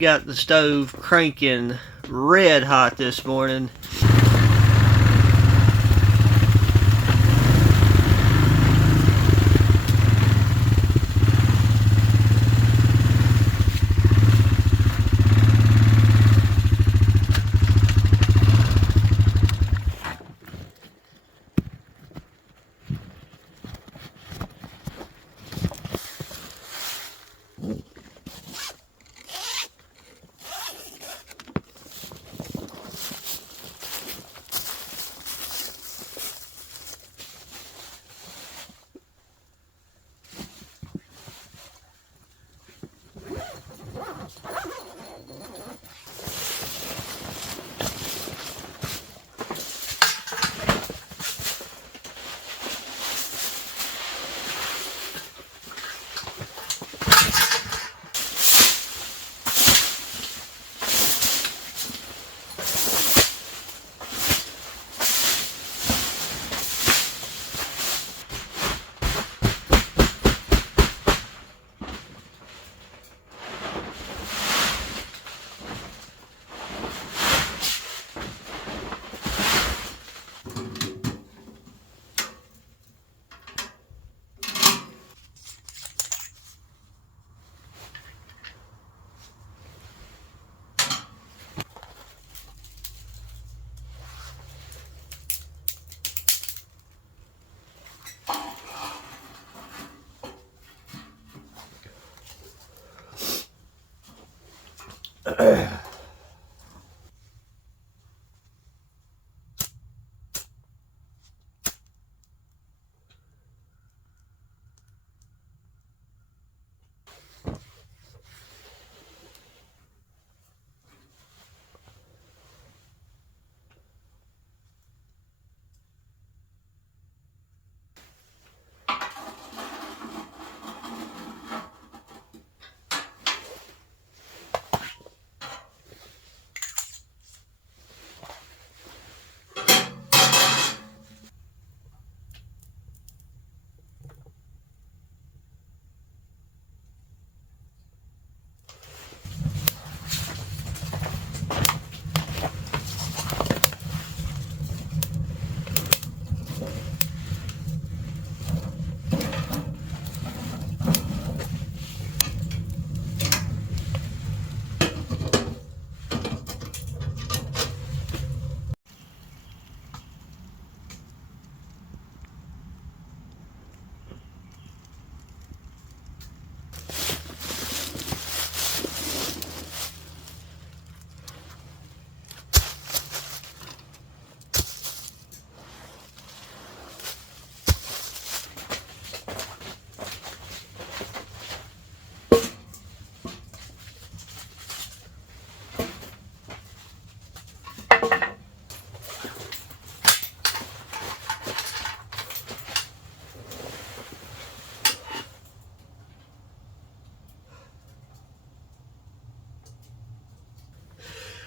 Got the stove cranking red hot this morning.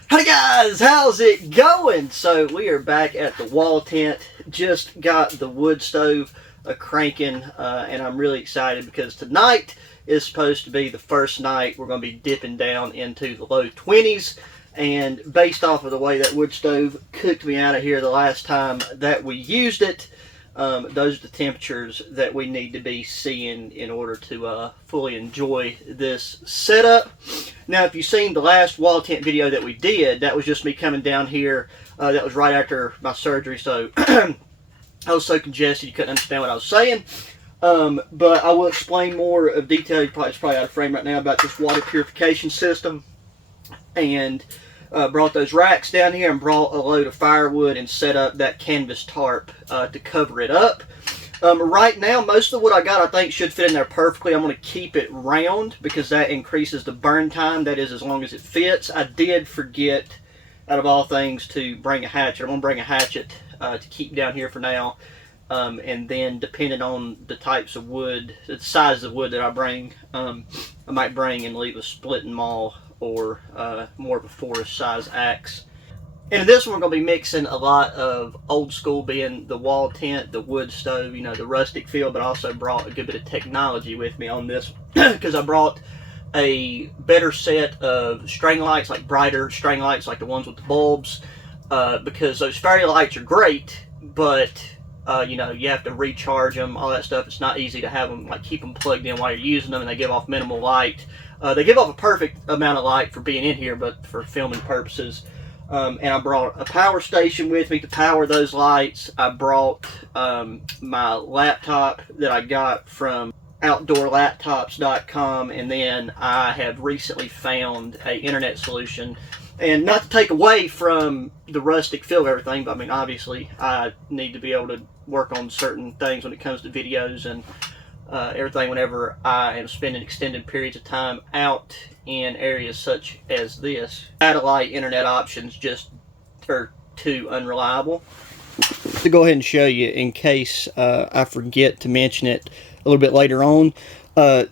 Hey guys, how's it going? So we are back at the wall tent. Just got the wood stove cranking, and I'm really excited because tonight is supposed to be the first night we're going to be dipping down into the low 20s. And based off of the way that wood stove cooked me out of here the last time that we used it, those are the temperatures that we need to be seeing in order to fully enjoy this setup. Now, if you've seen the last wall tent video that we did, that was just me coming down here. That was right after my surgery, so I was so congested you couldn't understand what I was saying. But I will explain more of detail. It's probably out of frame right now about this water purification system. And brought those racks down here and brought a load of firewood and set up that canvas tarp to cover it up. Right now, most of what I got I think should fit in there perfectly. I'm going to keep it round because that increases the burn time. That is, as long as it fits. I did forget, out of all things, to bring a hatchet. I'm going to bring a hatchet to keep down here for now. And then depending on the types of wood, the size of wood that I bring, I might bring and leave a split and maul or more of a forest size axe. And in this one, we're going to be mixing a lot of old school, being the wall tent, the wood stove, you know, the rustic feel, but I also brought a good bit of technology with me on this because I brought a better set of string lights, like brighter string lights, like the ones with the bulbs, because those fairy lights are great, but you know, you have to recharge them, all that stuff. It's not easy to have them, like, keep them plugged in while you're using them, and they give off minimal light. They give off a perfect amount of light for being in here, but for filming purposes. And I brought a power station with me to power those lights. I brought my laptop that I got from outdoorlaptops.com, and then I have recently found a internet solution. And not to take away from the rustic feel of everything, but I mean, obviously I need to be able to work on certain things when it comes to videos and everything whenever I am spending extended periods of time out in areas such as this. Satellite internet options just are too unreliable. To go ahead and show you, in case I forget to mention it a little bit later on,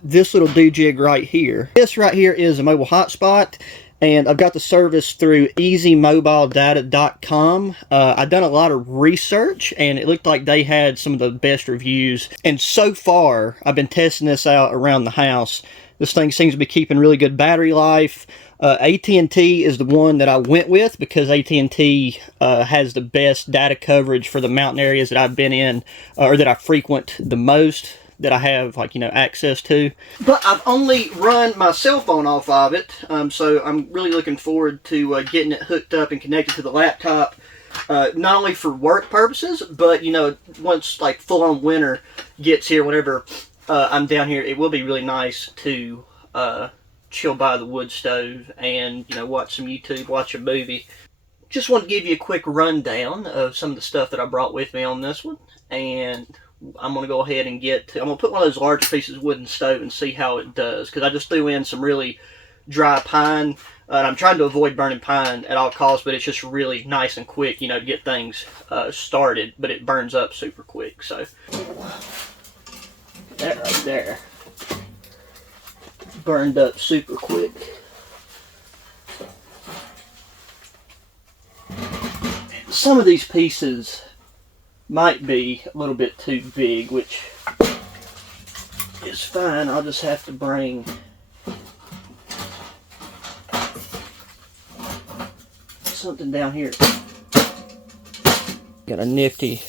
this little doojig right here. This right here is a mobile hotspot, and I've got the service through easymobiledata.com. I've done a lot of research, and it looked like they had some of the best reviews. And so far, I've been testing this out around the house. This thing seems to be keeping really good battery life. AT&T is the one that I went with because AT&T has the best data coverage for the mountain areas that I've been in, or that I frequent the most, that I have, like, you know, access to. But I've only run my cell phone off of it, so I'm really looking forward to getting it hooked up and connected to the laptop, not only for work purposes, but, you know, once, like, full-on winter gets here, whenever I'm down here, it will be really nice to chill by the wood stove and, you know, watch some YouTube, watch a movie. Just want to give you a quick rundown of some of the stuff that I brought with me on this one, and I'm going to go ahead and I'm going to put one of those larger pieces of wood in the stove and see how it does, because I just threw in some really dry pine, and I'm trying to avoid burning pine at all costs, but it's just really nice and quick, you know, to get things started, but it burns up super quick. So that right there burned up super quick. Some of these pieces might be a little bit too big, which is fine. I'll just have to bring something down here. Got a nifty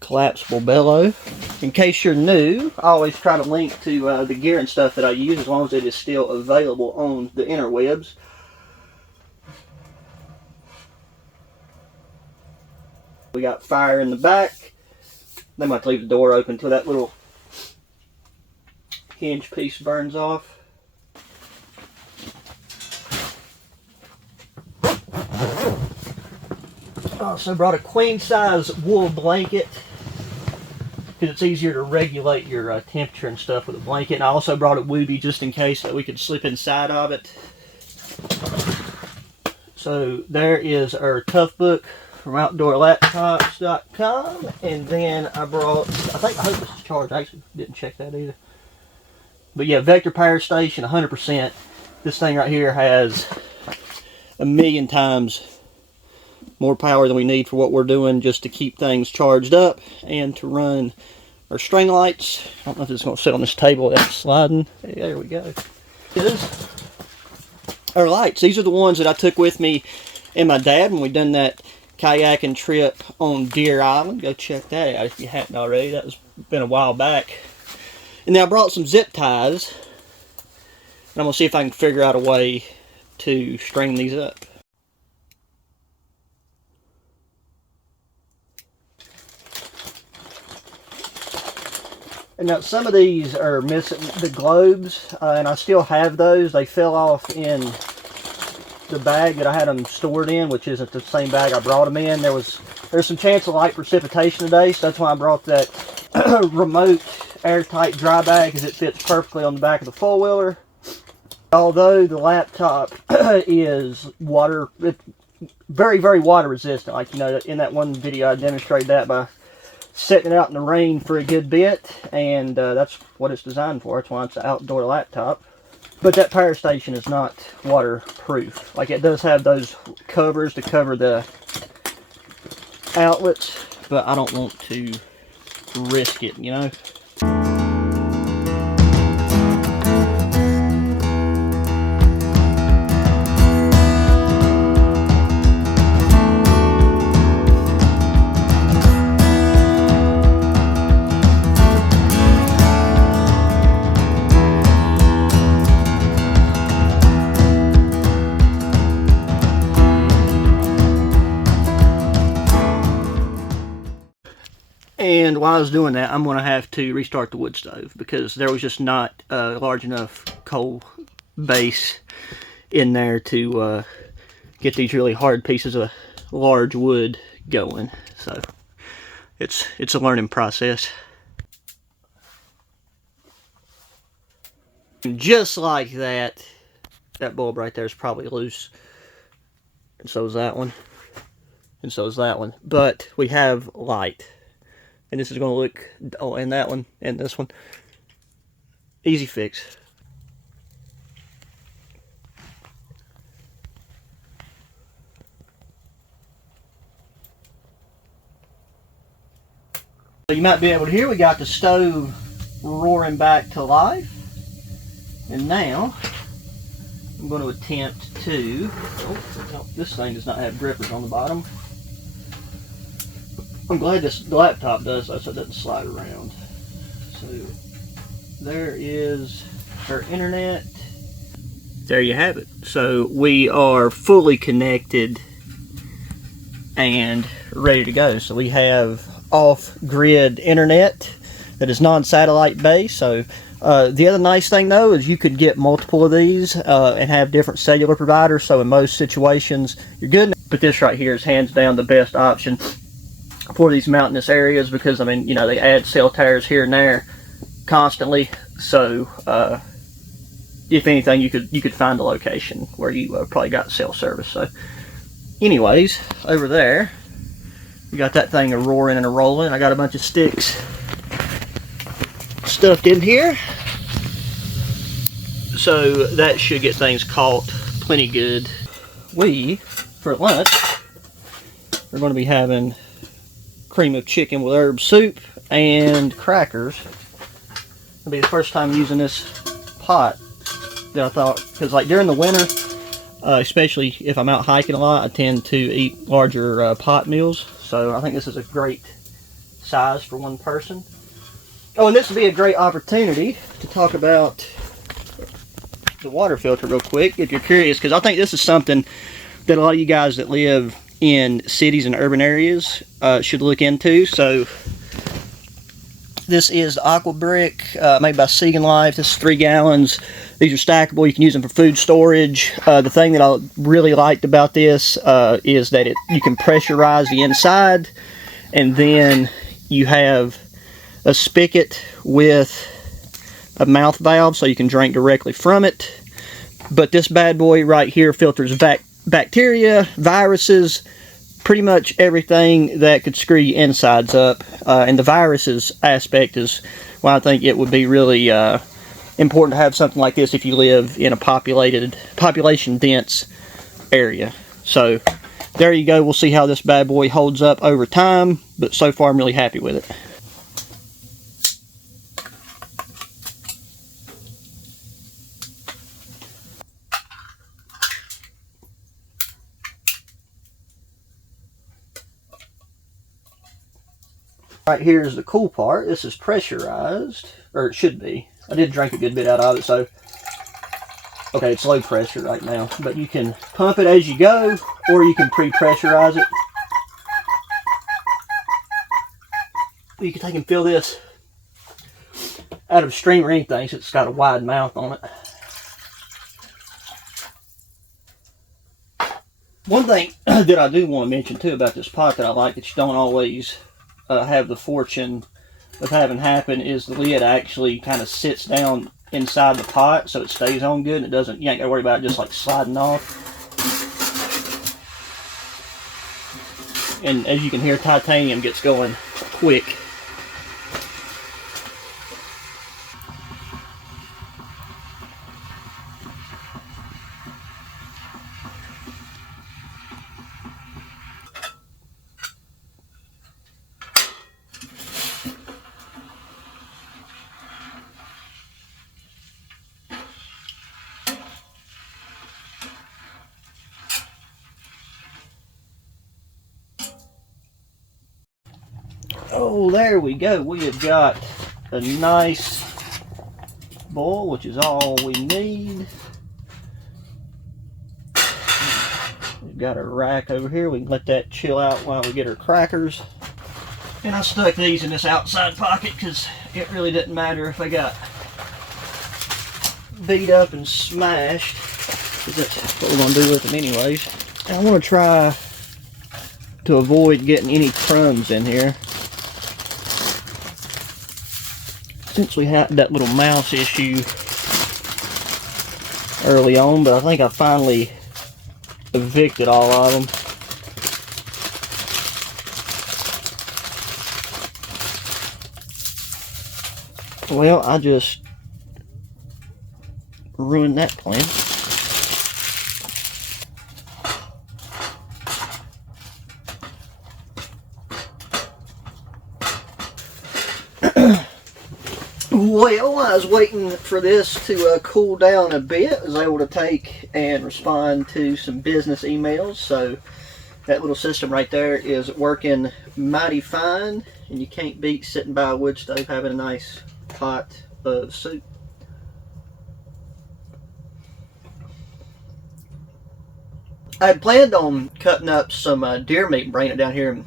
collapsible bellow. In case you're new, I always try to link to the gear and stuff that I use, as long as it is still available on the interwebs. We got fire in the back. They might leave the door open until that little hinge piece burns off. Also brought a queen size wool blanket, because it's easier to regulate your temperature and stuff with a blanket. And I also brought a Woobie just in case that we could slip inside of it. So there is our tough book from outdoorlaptops.com, and then I brought, I hope this is charged. I actually didn't check that either. But yeah, vector power station, 100%. This thing right here has 1,000,000 times more power than we need for what we're doing, just to keep things charged up and to run our string lights. I don't know if it's going to sit on this table without sliding. Hey, there we go. Here's our lights. These are the ones that I took with me and my dad when we done that kayaking trip on Deer Island. Go check that out if you hadn't already. That was been a while back. And then I brought some zip ties, and I'm going to see if I can figure out a way to string these up. And now some of these are missing the globes, and I still have those. They fell off in the bag that I had them stored in, which isn't the same bag I brought them in. There's some chance of light precipitation today, so that's why I brought that remote airtight dry bag, because it fits perfectly on the back of the four-wheeler. Although the laptop is very, very water resistant. Like, you know, in that one video I demonstrated that by setting it out in the rain for a good bit, and that's what it's designed for. That's why it's an outdoor laptop. But that power station is not waterproof. Like, it does have those covers to cover the outlets, but I don't want to risk it, you know. And while I was doing that, I'm going to have to restart the wood stove because there was just not a large enough coal base in there to get these really hard pieces of large wood going. So it's a learning process. And just like that, that bulb right there is probably loose. And so is that one. And so is that one. But we have light. And this is going to look, oh, and that one, and this one. Easy fix. So you might be able to hear we got the stove roaring back to life. And now, I'm going to attempt to, oh, no, this thing does not have grippers on the bottom. I'm glad the laptop does though, so it doesn't slide around. So there is our internet. There you have it. So we are fully connected and ready to go. So we have off-grid internet that is non-satellite based. So the other nice thing though is you could get multiple of these and have different cellular providers. So in most situations you're good. But this right here is hands down the best option for these mountainous areas because, I mean, you know, they add cell towers here and there constantly. So if anything, you could find a location where you probably got cell service. So anyways, over there we got that thing a roaring and a rolling. I got a bunch of sticks stuffed in here, so that should get things caught plenty good. We, for lunch, we're going to be having cream of chicken with herb soup and crackers. It'll be the first time using this pot that I thought, because like during the winter, especially if I'm out hiking a lot, I tend to eat larger pot meals. So I think this is a great size for one person. Oh, and this would be a great opportunity to talk about the water filter real quick, if you're curious, because I think this is something that a lot of you guys that live in cities and urban areas should look into. So this is the Aqua Brick made by Segan Life. This is 3 gallons. These are stackable. You can use them for food storage. The thing that I really liked about this is that you can pressurize the inside, and then you have a spigot with a mouth valve so you can drink directly from it. But this bad boy right here filters bacteria, viruses, pretty much everything that could screw your insides up. And the viruses aspect is why I think it would be really important to have something like this if you live in a population dense area. So there you go. We'll see how this bad boy holds up over time, but so far I'm really happy with it. Right here is the cool part. This is pressurized, or it should be. I did drink a good bit out of it, so okay, it's low pressure right now, but you can pump it as you go, or you can pre-pressurize it. You can take and fill this out of a stream or anything, so it's got a wide mouth on it. One thing that I do want to mention too about this pot that I like that you don't always have the fortune of having happen is the lid actually kind of sits down inside the pot so it stays on good and it doesn't, you ain't got to worry about it just like sliding off. And as you can hear, titanium gets going quick. Oh, there we go. We have got a nice boil, which is all we need. We've got our rack over here. We can let that chill out while we get our crackers. And I stuck these in this outside pocket because it really didn't matter if I got beat up and smashed, because that's what we're going to do with them anyways. And I want to try to avoid getting any crumbs in here, since we had that little mouse issue early on, but I think I finally evicted all of them. Well, I just ruined that plan. Well, I was waiting for this to cool down a bit. I was able to take and respond to some business emails, so that little system right there is working mighty fine, and you can't beat sitting by a wood stove having a nice pot of soup. I had planned on cutting up some deer meat and bringing it down here and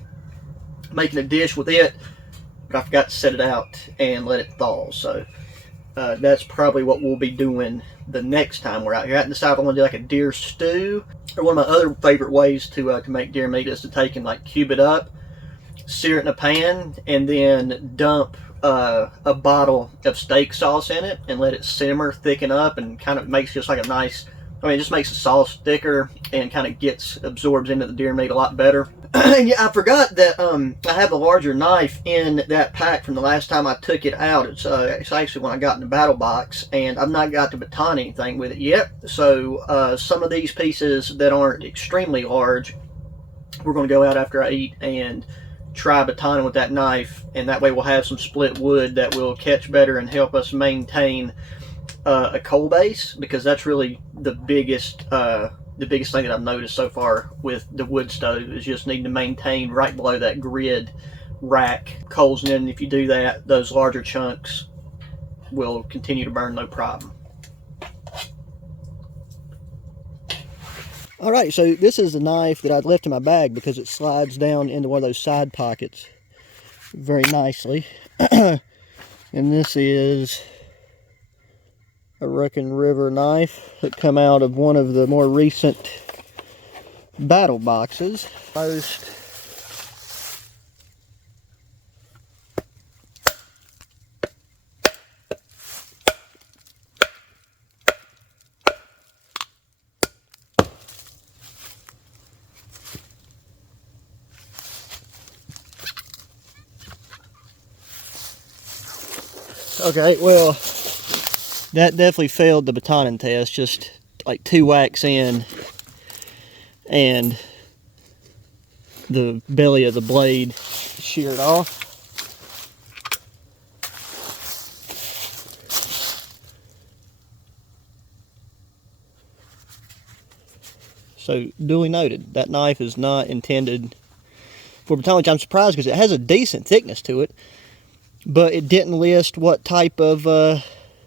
making a dish with it, but I forgot to set it out and let it thaw. So that's probably what we'll be doing the next time we're out here. I haven't decided if I want to do like a deer stew, or one of my other favorite ways to make deer meat is to take and like cube it up, sear it in a pan, and then dump a bottle of steak sauce in it and let it simmer, thicken up, and kind of makes just like a nice, I mean, it just makes the sauce thicker and kind of absorbs into the deer meat a lot better. And yeah, I forgot that I have a larger knife in that pack from the last time I took it out. It's actually when I got in the battle box, and I've not got to baton anything with it yet. So some of these pieces that aren't extremely large, we're going to go out after I eat and try batoning with that knife, and that way we'll have some split wood that will catch better and help us maintain a coal base, because that's really the biggest thing that I've noticed so far with the wood stove is just needing to maintain right below that grid rack coals, and then if you do that, those larger chunks will continue to burn no problem. Alright, so this is the knife that I'd left in my bag because it slides down into one of those side pockets very nicely. And this is a Ruckin River knife that come out of one of the more recent battle boxes. Okay, well, that definitely failed the batoning test. Just like 2 whacks in, and the belly of the blade sheared off. So, duly noted, that knife is not intended for batoning, which I'm surprised because it has a decent thickness to it, but it didn't list what type of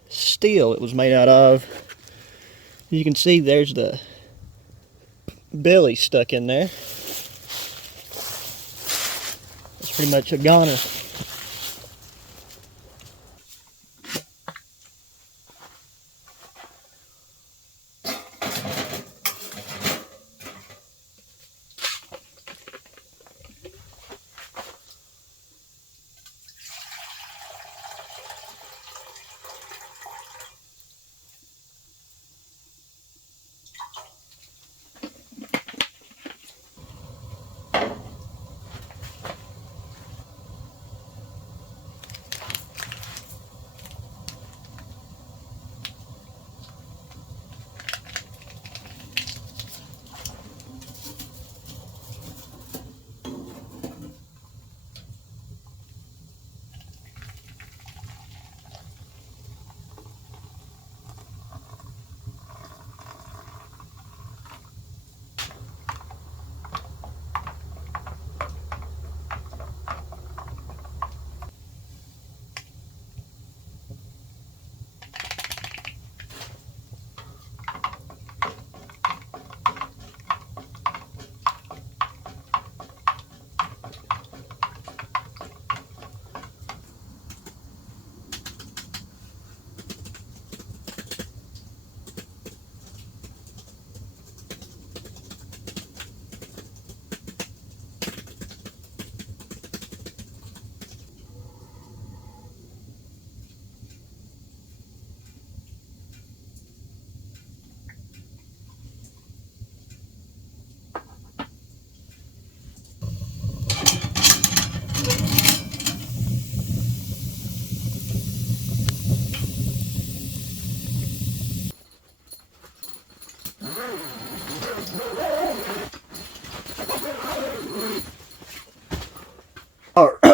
steel it was made out of. You can see there's the belly stuck in there. It's pretty much a goner.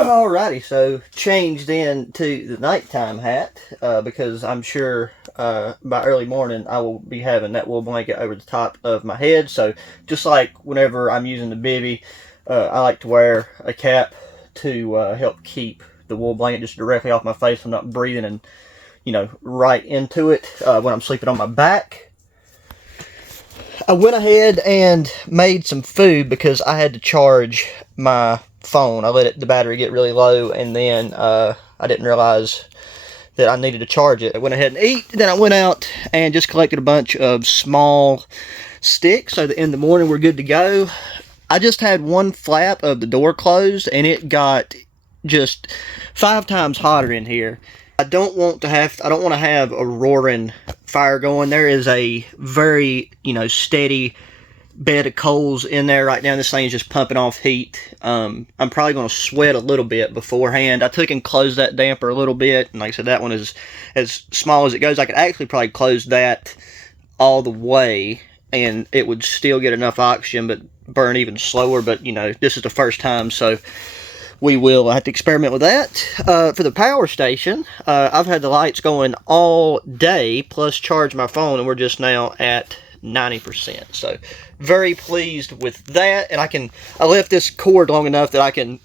Alrighty, so changed into the nighttime hat because I'm sure by early morning I will be having that wool blanket over the top of my head. So just like whenever I'm using the bivy, I like to wear a cap to help keep the wool blanket just directly off my face. I'm not breathing and, you know, right into it when I'm sleeping on my back. I went ahead and made some food because I had to charge my phone. I let the battery get really low, and then I didn't realize that I needed to charge it. I went ahead and ate, then I went out and just collected a bunch of small sticks so that in the morning we're good to go. I just had one flap of the door closed, and it got just 5 times hotter in here. I don't want to have a roaring fire going. There is a very, steady bed of coals in there right now. This thing is just pumping off heat. I'm probably going to sweat a little bit beforehand. I took and closed that damper a little bit, and like I said, that one is as small as it goes. I could actually probably close that all the way, and it would still get enough oxygen, but burn even slower. But, this is the first time, so we will have to experiment with that. For the power station, I've had the lights going all day, plus charge my phone, and we're just now at 90%. So very pleased with that. And I left this cord long enough that I can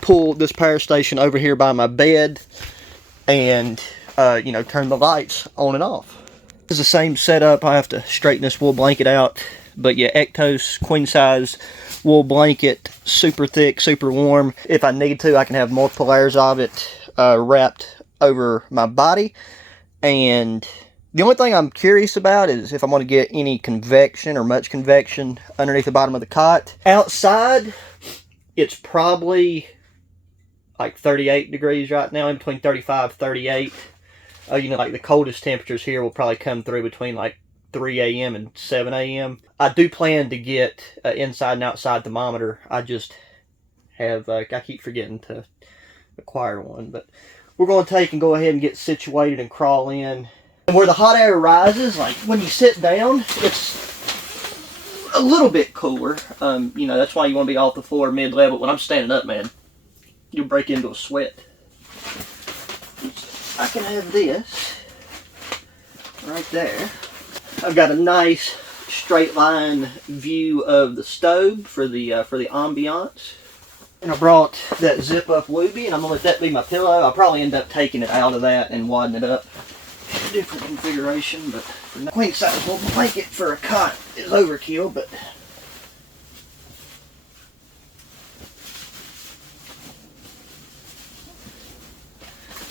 pull this power station over here by my bed and, turn the lights on and off. This is the same setup. I have to straighten this wool blanket out. But yeah, Ectos queen size wool blanket, super thick, super warm. If I need to, I can have multiple layers of it wrapped over my body. And the only thing I'm curious about is if I'm going to get any convection or much convection underneath the bottom of the cot. Outside, it's probably like 38 degrees right now, in between 35 38. Like the coldest temperatures here will probably come through between like 3 a.m. and 7 a.m. I do plan to get an inside and outside thermometer. I just have, I keep forgetting to acquire one. But we're going to take and go ahead and get situated and crawl in. And where the hot air rises, like when you sit down, it's a little bit cooler. That's why you want to be off the floor mid-level. When I'm standing up, man, you'll break into a sweat. I can have this right there. I've got a nice straight line view of the stove for the ambiance. And I brought that zip up Wooby, and I'm gonna let that be my pillow. I'll probably end up taking it out of that and wadding it up. Different configuration, but for no queen size wool blanket for a cot is overkill, but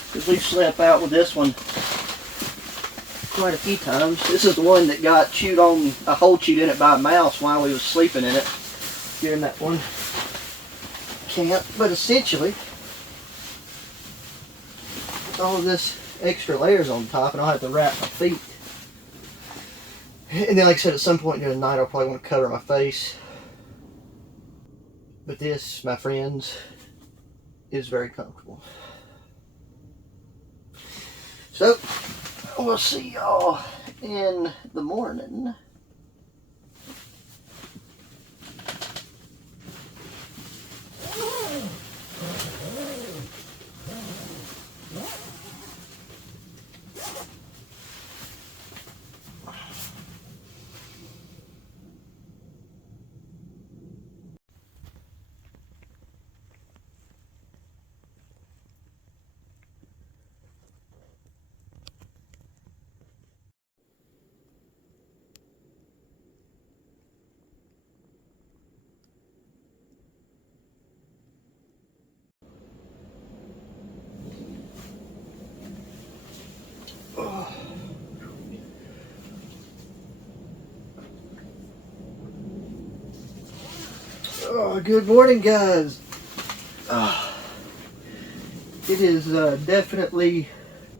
because we've slept out with this one quite a few times. This is the one that got chewed on, a hole chewed in it by a mouse while we was sleeping in it during that one camp. But essentially, with all of this extra layers on top, and I'll have to wrap my feet. And then, like I said, at some point during the night, I'll probably want to cover my face. But this, my friends, is very comfortable. So, we'll see y'all in the morning. Oh, good morning, guys. It is definitely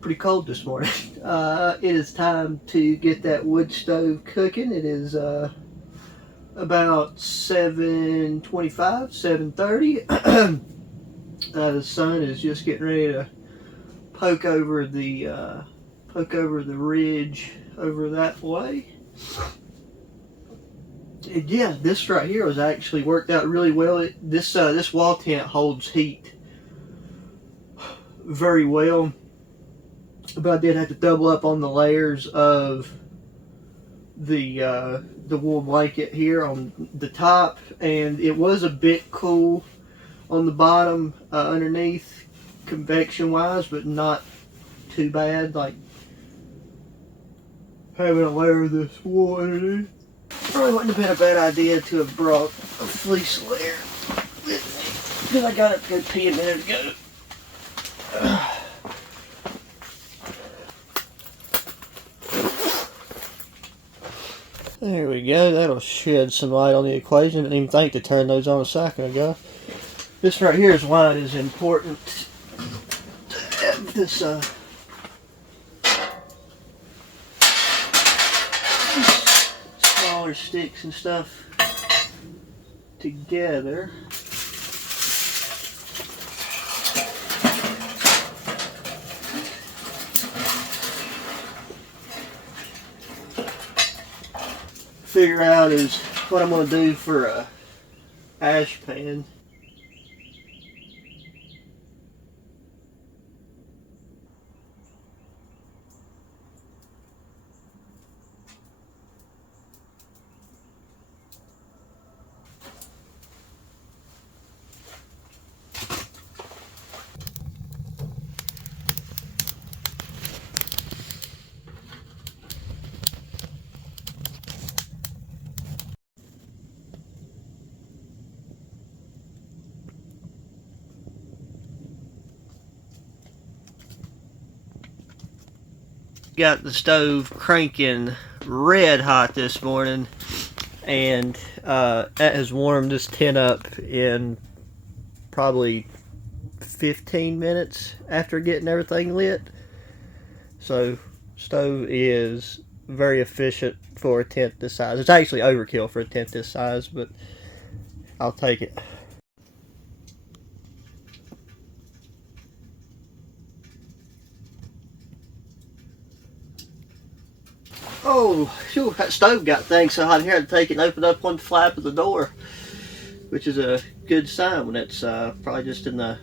pretty cold this morning. It is time to get that wood stove cooking. It is about 7:25, 7:30. The sun is just getting ready to poke over the ridge over that way. And yeah, this right here was actually worked out really well. This wall tent holds heat very well, but I did have to double up on the layers of the wool blanket here on the top, and it was a bit cool on the bottom underneath, convection wise, but not too bad. Like having a layer of this wool underneath. Probably wouldn't have been a bad idea to have brought a fleece layer with me, because I got it to go pee a minute ago. There we go. That'll shed some light on the equation. Didn't even think to turn those on a second ago. This right here is why it is important to have this smaller sticks and stuff together. Figure out is what I'm going to do for a ash pan. Got the stove cranking red hot this morning, and that has warmed this tent up in probably 15 minutes after getting everything lit. So stove is very efficient for a tent this size. It's actually overkill for a tent this size, but I'll take it. Oh, whew, that stove got things so hot in here I had to take it and open up one flap of the door, which is a good sign when it's probably just in the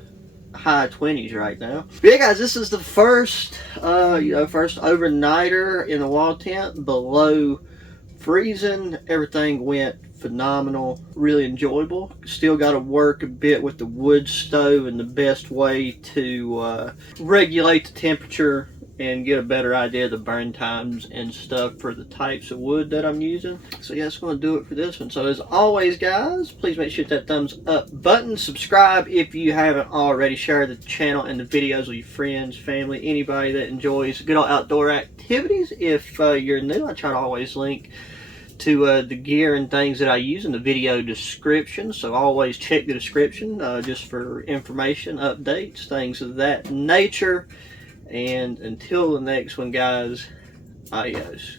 high 20s right now. But yeah, guys, this is the first, first overnighter in the wall tent below freezing. Everything went phenomenal, really enjoyable. Still got to work a bit with the wood stove and the best way to regulate the temperature and get a better idea of the burn times and stuff for the types of wood that I'm using. So yeah, that's going to do it for this one. So as always, guys, please make sure to hit that thumbs up button. Subscribe if you haven't already. Share the channel and the videos with your friends, family, anybody that enjoys good old outdoor activities. If you're new, I try to always link to the gear and things that I use in the video description, so always check the description just for information, updates, things of that nature. And until the next one, guys, adios.